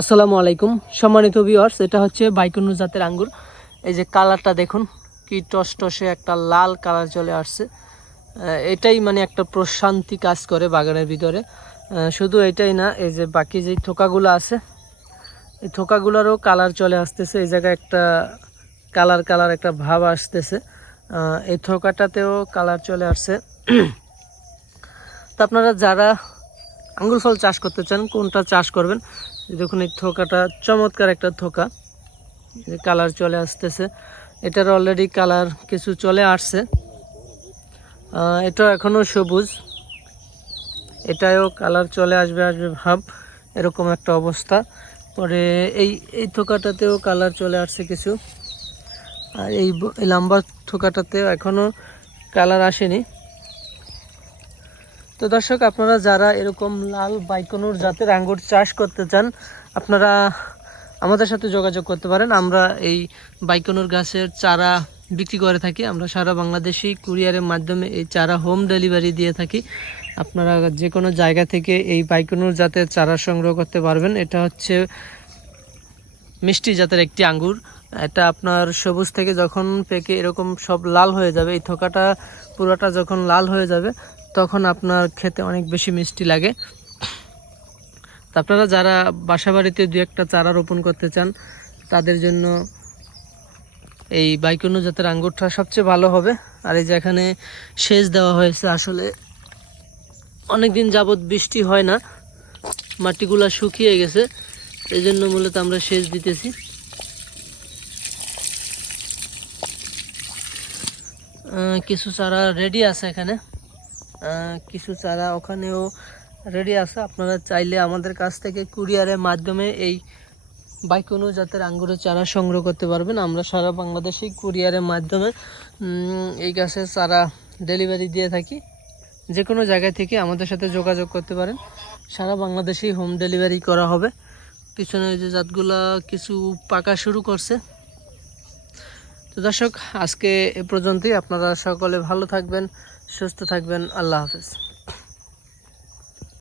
আসসালামু আলাইকুম সম্মানিত ভিউয়ার্স, এটা হচ্ছে বাইকুনুর জাতের আঙ্গুর। এই যে কালারটা দেখুন, কি টসটসে একটা লাল কালার চলে আসছে। এটাই মানে একটা প্রশান্তি কাজ করে বাগানের ভিতরে। শুধু এটাই না, এই যে বাকি যে থোকাগুলো আছে, এই থোকাগুলোরও কালার চলে আসতেছে। এই জায়গায় একটা কালার একটা ভাব আসতেছে। এই থোকাটাতেও কালার চলে আসছে। তো আপনারা যারা আঙ্গুর ফল চাষ করতে চান, কোনটা চাষ করবেন? দেখুন এই থোকাটা চমৎকার একটা থোকা, কালার চলে আসতেছে। এটার অলরেডি কালার কিছু চলে আসছে। এটা এখনও সবুজ, এটাও কালার চলে আসবে ভাব, এরকম একটা অবস্থা। পরে এই থোকাটাতেও কালার চলে আসছে কিছু, আর এই লম্বা থোকাটাতেও এখনও কালার আসেনি। তো দর্শক, আপনারা যারা এরকম লাল বাইকনুর জাতের আঙ্গুর চাষ করতে চান, আপনারা আমাদের সাথে যোগাযোগ করতে পারেন। আমরা এই বাইকনুর গাছের চারা বিক্রি করে থাকি। আমরা সারা বাংলাদেশি কুরিয়ারের মাধ্যমে এই চারা হোম ডেলিভারি দিয়ে থাকি। আপনারা যে কোনো জায়গা থেকে এই বাইকনুর জাতের চারা সংগ্রহ করতে পারবেন। এটা হচ্ছে মিষ্টি জাতের একটি আঙ্গুর। এটা আপনার সবুজ থেকে যখন পেকে এরকম সব লাল হয়ে যাবে, এই থোকাটা পুরোটা যখন লাল হয়ে যাবে, তখন আপনার খেতে অনেক বেশি মিষ্টি লাগে। আপনারা যারা বাসাবাড়িতে দু একটা চারা রোপণ করতে চান, তাদের জন্য এই বাইকুনু জাতের আঙ্গুরটা সবচেয়ে ভালো হবে। আর এই যে এখানে সেচ দেওয়া হয়েছে, আসলে অনেক দিন যাবৎ বৃষ্টি হয় না, মাটিগুলা শুকিয়ে গেছে, এই জন্য মূলত আমরা সেচ দিতেছি। কিছু চারা রেডি আছে এখানে, কিছু চারা ওখানেও রেডি আছে। আপনারা চাইলে আমাদের কাছ থেকে কুরিয়ারের মাধ্যমে এই বাইকুনু জাতের আঙ্গুরের চারা সংগ্রহ করতে পারবেন। আমরা সারা বাংলাদেশে কুরিয়ারের মাধ্যমে এই গাছের চারা ডেলিভারি দিয়ে থাকি। যে কোনো জায়গা থেকে আমাদের সাথে যোগাযোগ করতে পারেন, সারা বাংলাদেশেই হোম ডেলিভারি করা হবে। পিছনে যে জাতগুলা কিছু পাকা শুরু করছে। তো দর্শক, আজকে এ পর্যন্তই। আপনারা সকলে ভালো থাকবেন, সুস্থ থাকবেন। আল্লাহ হাফেজ।